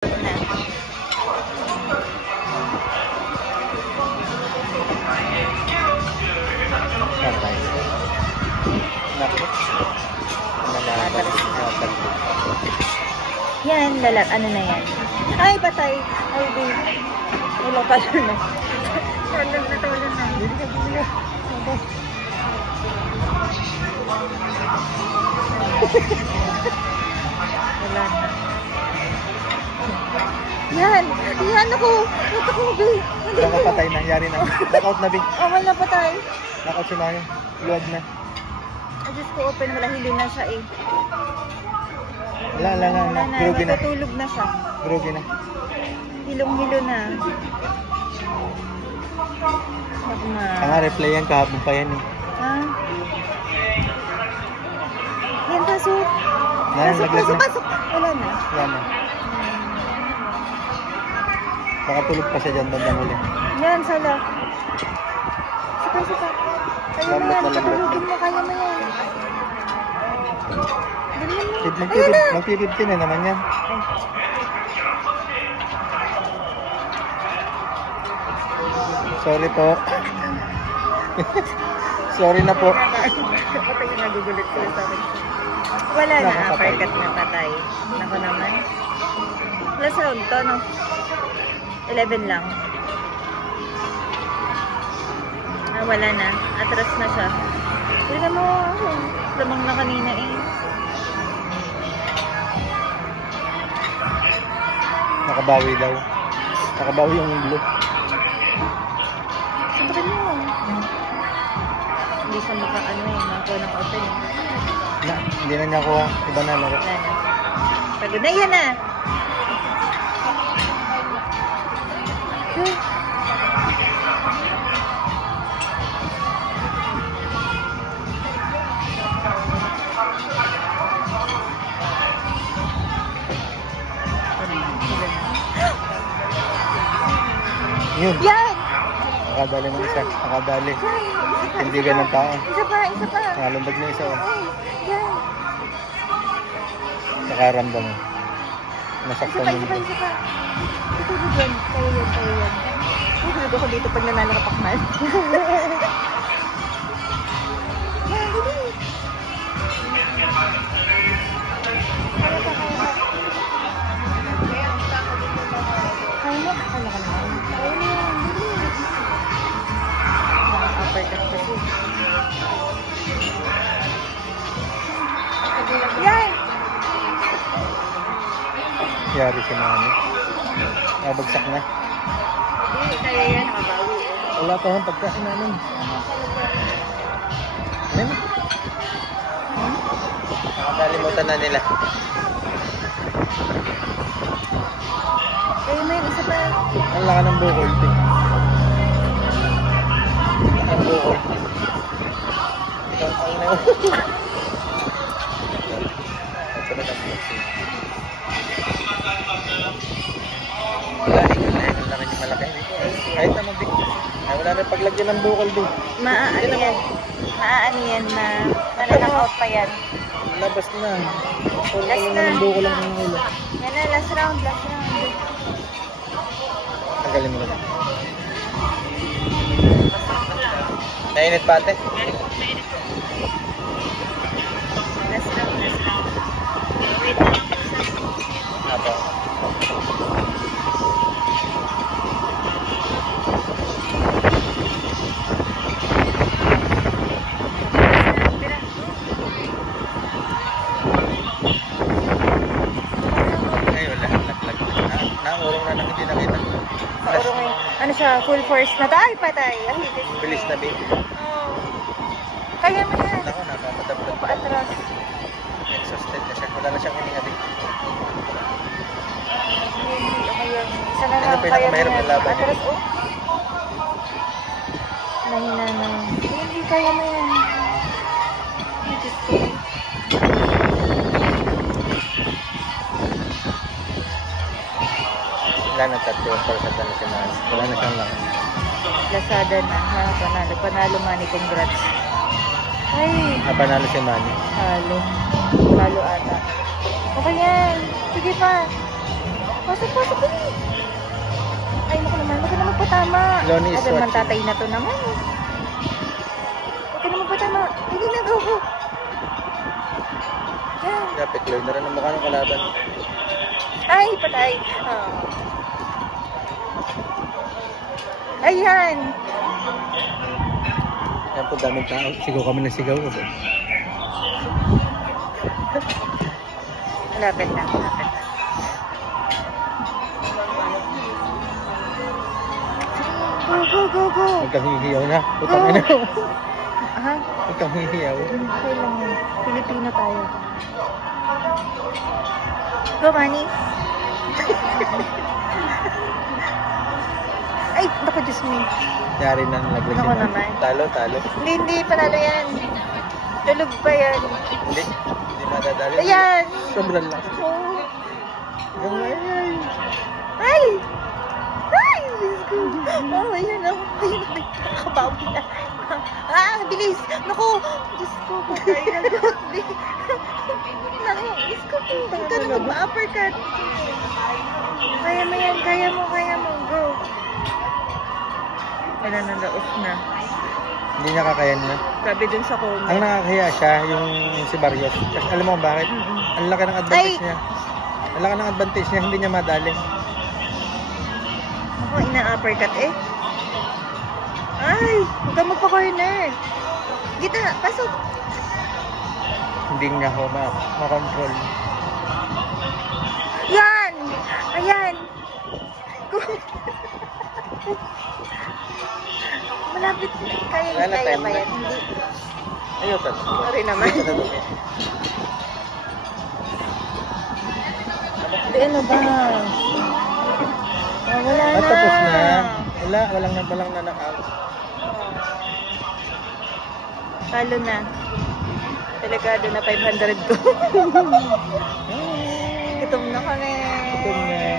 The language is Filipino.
Patay. Naku. Yan, lalat. Ano na yan? Ay, patay. Ay, di. Wala pa siya na. Tulog na, tulog na. Wala na. Yan! Yan ako! Yan ako, Bi! Nakapatay na, yari na. Knockout na, Bi. Oh, wala patay. Knockout si Mami. Luwag na. Ay, Diyos ko, open. Wala, hilo na siya eh. Wala na. Grugi na. Natutulog na siya. Grugi na. Hilong-hilo na. Wag na. Replay yan, kahapon pa yan eh. Ha? Yan, pasok. Pasok. Wala na. Wala na. Nakatulog pa siya dyan, bandang huli. Yan, sala. Saka. Kaya mo yan. Katulogin mo, kaya mo yan. Mag-50 na naman yan. Sorry po. Sorry na po. Patay yung nagugulit ko sa akin. Wala na, uppercut na patay. Nako naman. Last round to, no? 11 lang. Ah, wala na. Atras na siya. Tignan mo. Lamang na kanina eh. Nakabawi daw. Nakabawi yung blue. Sabakin mo. Hindi siya maka-ano eh. Makakuha ng open eh. Hindi na niya kuha. Iba na laro. Wala na. Pagod na yan ah. Yun. Yan! Nakadali ng isa. Nakadali. Hindi ganun tao. Isa pa. Nakalundag na isa. Yan. Nakaramdam mo. Nasaktan mo. Isa pa. Tutulog yan. Kaya yan. Tutulog ako dito pag nananakapakman. Yan, dito. Kaya mo? Kala ka naman. Kaya mo yan. Uppercut kasi. Yan! Yari si Mami. Nabagsak na. Hindi, kaya yan. Nakabawi eh. Wala pa hong pagkain namin. Ano? Nakakalimutan na nila. Kaya mo yun, isa pa. Ang laka ng bukol. Ang bukol. Ang na yun. Wala, ang laki yung malaki. Kahit na mabig. Ay, wala na paglagyan ng bukol din. Maaano yan na nananakaut pa yan. Labas na. Last na. Ng bukol ang ulo. Yan na, last round. Tanggalin mo na lang. Nainit pa ate? Last round. Wait. Apo. Naurong na hindi nakita. Ano siya, full force na tayo, patay. Bilis na baby. Oh. Kaya mo yan. Ako, napapadablag pa. Paatras. Exhausted na siya. Wala na siyang hininga din. Okay yan. Isa na lang. Ano pinakamahirap na laban niya? Atras, oh. Nahina na. Hindi, kaya mo yan. Wala na tatlo. Para sa tanong si Mani. Wala na siyang lang. Lazada na. Ha, panalo. Panalo, Mani. Congrats. Ay. Panalo si Mani. Halo ata. Okay yan. Sige pa. Pasok, pasok ko eh. Ay, naku naman. Huwag ka naman patama. Lonnie is Agad man watching. tatay na to naman eh. Huwag ka naman patama. Hindi na, go, go. Yan. Dapat clear na rin ang mukha ng kalaban. Ay, patay. Oh. Ayan. Yan po, daming tao. Sigaw kami na sigaw. Malapit na, malapit na. Go, go, go, go. Huwag kang hihiyaw na. Putang ina. Aha. Huwag kang hihiyaw. Okay lang yun. Pilipino tayo. Go, Manny. Ay, naku, Diyos me. Yari na nalaglag Ako si Manny. naman. Talo, talo. Hindi, hindi. Panalo yan. Tulog pa yan. Hindi. Hindi madadali. Ayan. Sobrang last. Oh. Gamay. Ay! Ay! Diyos ko. Oh, ayan ako. Ayan ako. Nakabawi na. Ah, bilis. Naku. Diyos ko. Patay na. Naku. Diyos ko. Huwag ka na mag-uppercut. Kaya mo yan. Kaya mo. Kaya mo. Go. Wala na laos na. Hindi nakakayan na. Sabi dun sa comment. Ang nakakahiya siya, yung si Barrios. Kasi alam mo kung bakit? Ang laki ng advantage Ay! niya. Ang laki ng advantage niya, hindi niya madali. Ako, ina-uppercut eh. Ay! Huwag ka magpa-corner. Gita, pasok. Hindi niya ako makontrol. Yan! Ayan! Malapit. Kaya Wala na kaya time pa na. yan. Hindi. Ayaw ka. Sorry naman. Hindi, ano ba? Oh, wala na. Tapos na. Walang na-knock-out. Talo na. Delikado na 500 ko. Gutom na kami. Gutom na.